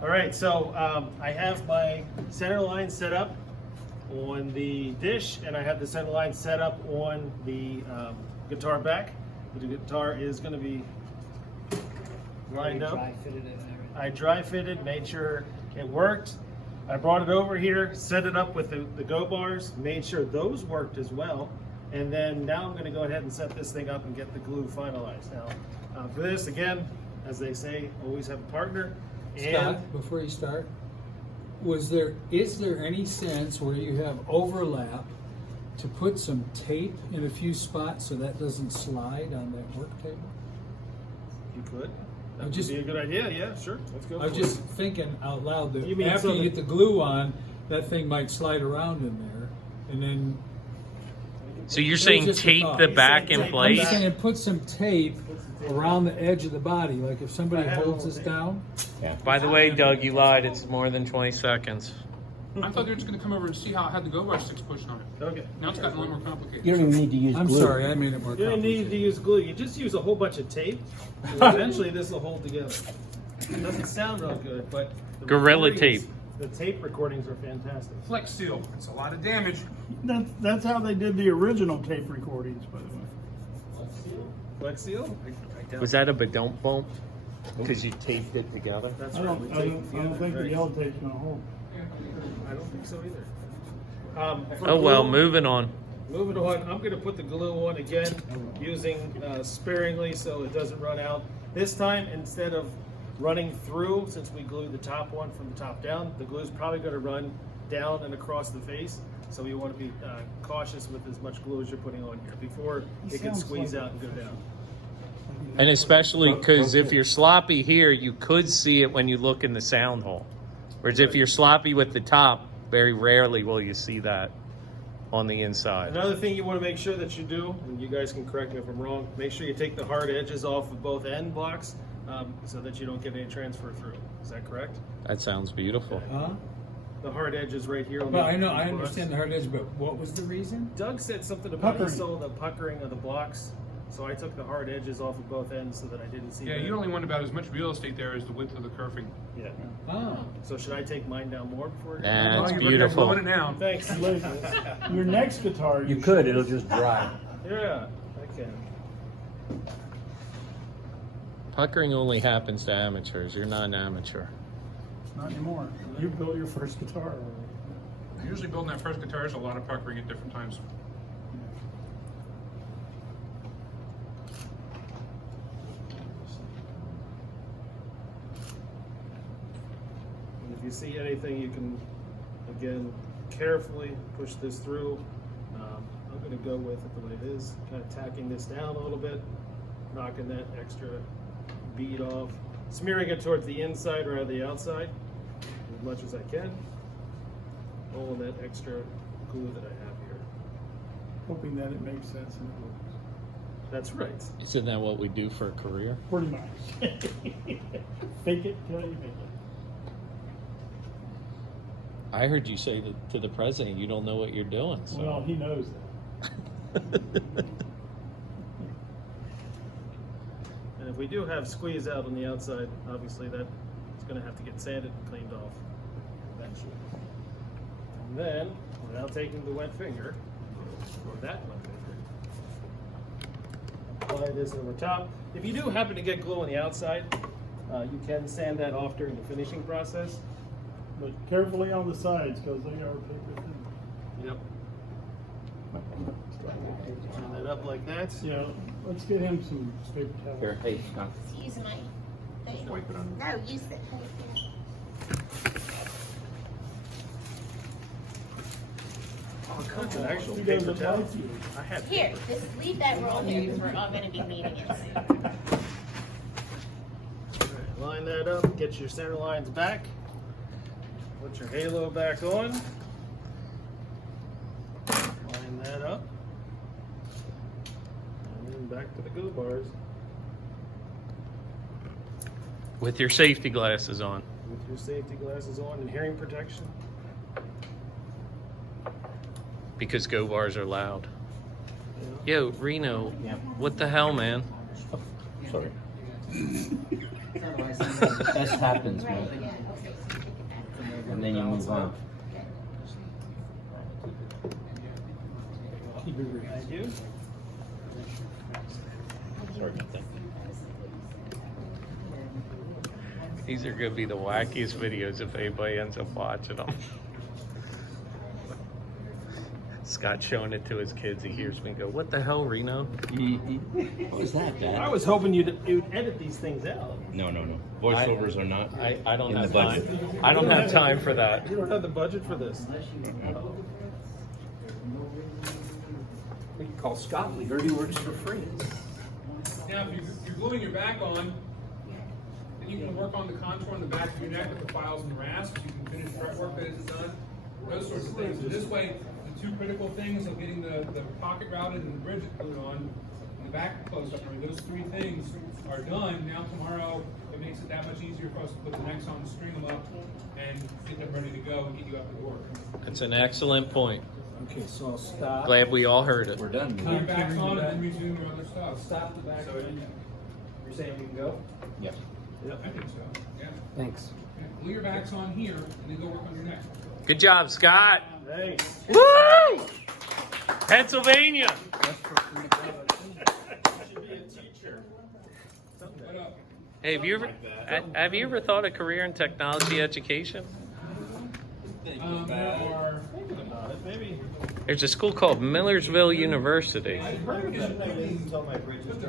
All right, so I have my center line set up on the dish, and I have the center line set up on the guitar back. The guitar is going to be lined up. I dry fitted, made sure it worked. I brought it over here, set it up with the go bars, made sure those worked as well. And then now I'm going to go ahead and set this thing up and get the glue finalized. Now, for this, again, as they say, always have a partner. Scott, before you start, is there any sense where you have overlap to put some tape in a few spots so that doesn't slide on that work table? You could. That would be a good idea. Yeah, sure. Let's go. I was just thinking out loud that after so you get the glue on, that thing might slide around in there, and then. So you're saying tape the back in place? I'm saying put some tape around the edge of the body, like if somebody holds this down. Yeah. By the way, Doug, you lied. It's more than 20 seconds. I thought they were just going to come over and see how I had the go bar sticks pushed on it. Okay. Now it's gotten a little more complicated. You don't even need to use glue. I'm sorry, I made it more You don't complicated. need to use glue. You just use a whole bunch of tape. And eventually, this will hold together. It doesn't sound real good, but the Gorilla recordings- tape. The tape recordings are fantastic. Flex seal. It's a lot of damage. That's how they did the original tape recordings, by the way. Flex seal? Was that a badump bump? Because you taped it together? That's I right. We taped don't think together, the yellow tape's gonna hold. I don't think so either. For Oh, well, glue- moving on. Moving on, I'm going to put the glue on again, using sparingly so it doesn't run out. This time, instead of running through, since we glued the top one from the top down, the glue is probably going to run down and across the face. So you want to be cautious with as much glue as you're putting on here before it can squeeze out and go down. And especially because if you're sloppy here, you could see it when you look in the sound hole. Whereas if you're sloppy with the top, very rarely will you see that on the inside. Another thing you want to make sure that you do, and you guys can correct me if I'm wrong, make sure you take the hard edges off of both end blocks so that you don't get any transfer through. Is that correct? That sounds beautiful. Huh? The hard edges right here on Well, the I know, I blocks. understand the hard edge, but what was the reason? Doug said something about he Puckering. saw the puckering of the blocks, so I took the hard edges off of both ends so that I didn't see Yeah, the- you only want about as much real estate there as the width of the kerfing. Yeah. Oh. So should I take mine down more before? Nah, it's You're looking at beautiful. blowing it down. Thanks. Your next guitar, You could, it'll just dry. Yeah, I can. Puckering only happens to amateurs. You're not an amateur. Not anymore. You built your first guitar. Usually building that first guitar is a lot of puckering at different times. And if you see anything, you can, again, carefully push this through. I'm going to go with it the way it is, kind of tacking this down a little bit, knocking that extra bead off, smearing it towards the inside rather than the outside as much as I can, pulling that extra glue that I have here. Hoping that it makes sense and it works. That's right. Isn't that what we do for a career? Pretty much. Fake it till you make it. I heard you say to the president, you don't know what you're doing. So. Well, he knows that. And if we do have squeeze out on the outside, obviously that is going to have to get sanded and cleaned off eventually. And then, without taking the wet finger, or that wet finger, apply this over top. If you do happen to get glue on the outside, you can sand that off during the finishing process. But carefully on the sides because they are paper thin. Yep. Turn that up like that. Yeah, let's get him some paper towels. Here, hey, Scott. Use my thing. Wipe it on. No, use it. Oh, that's an actual He paper doesn't towel. like you. I had Here, paper. just leave that roll here because we're all going to be meeting it soon. Alright, line that up, get your center lines back. Put your halo back on. Line that up. And then back to the go bars With your safety glasses on. with your safety glasses on and hearing protection. Because go bars are loud. Yeah. Yo, Reno, what the hell, man? Sorry. That happens, Right, man. yeah, okay, so we get that. And then you move on. Keep it real. Thank you. Sorry about that. These are going to be the wackiest videos if anybody ends up watching them. Scott showing it to his kids. He hears me go, "What the hell, Reno?" What was that, I Dad? was hoping you'd edit these things out. No. Voiceovers are not. I don't In have the budget. time. I don't have time for that. You don't have the budget for this. We can call Scott. We heard he works for free. Now, if you're gluing your back on, then you can work on the contour on the back of your neck with the files and rasps. You can finish fretwork that isn't done, those sorts of things. And this way, the two critical things of getting the pocket routed and the bridge glued on, and the back closed up, those three things are done. Now tomorrow, it makes it that much easier for us to put the necks on, string them up, and get them ready to go and get you out the door. That's an excellent point. Okay, so I'll stop. Glad we all heard it. We're done. Put your backs on and then resume your other stuff. Stop the back. You're saying we can go? Yep. I think so, yeah. Thanks. Okay, glue your backs on here, and then go work on your neck. Good job, Scott. Thanks. Woo! Pennsylvania. Should be a teacher. What up? Hey, have you ever thought a career in technology education? There are Maybe. There's a school called Millersville University. I've heard of that. I didn't tell my bridges.